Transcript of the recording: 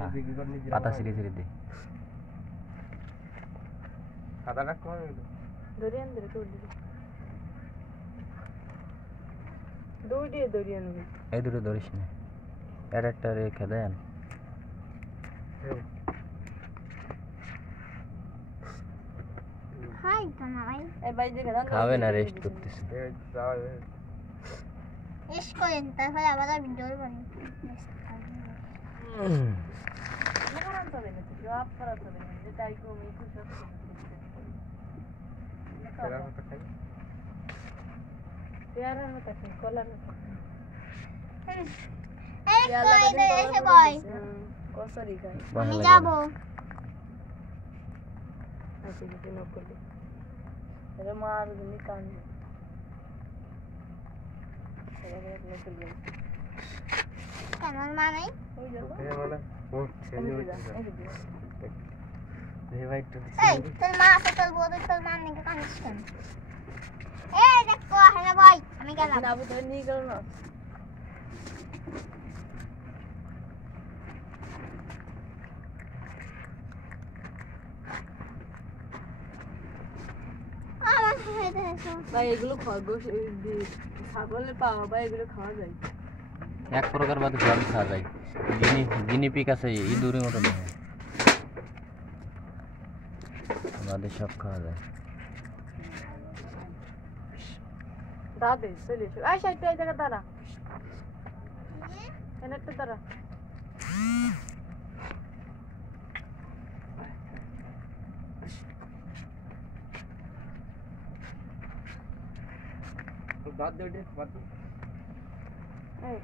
খা পাতা ছিঁড়ে ছিঁড়ে দে খাতাটা কোন দরিয়ান ধরে তো উঠলি দৌড়িয়ে দরিয়ান এই দুটো ধরিস না এর একটা রেখে দেন হাই কানা ভাই এই ভাই দেখে দাও খাবে না রেস্ট করতেছে এস করেন তারপরে আবার ভিডিও বানাই কারণ তবে না জবাব করা তবে না যে তাই কো আমি খুশি পেয়ারার মতো কি কলার মতো এই কই এসে বই কসরি খাই আমি যাব আজকে কিছু না করলে এর মার দিন কান কেন মা নাই ওই যাবো এই তোর মা আছে তোর বউ তোর মা নাকি কানিস কেন এই দেখো হ্যাঁ ভাই আমি গেলাম না আবু তুমি নিয়ে গেল না আমার খাইতে এসো ভাই এগুলো খরগোশ ছাগলের পাওয়া ভাই এগুলো খাওয়া যায় এক প্রকার বাদে সবই খাওয়া যায় গিনি পিক আছে ইঁদুরের মতো দেখে আমাদের সব খাওয়া যায় দাদে চলে এসো আয় সাইডটা এই জায়গা দাঁড়া এনে একটা দাঁড়া দাঁত দিয়ে বাদ এই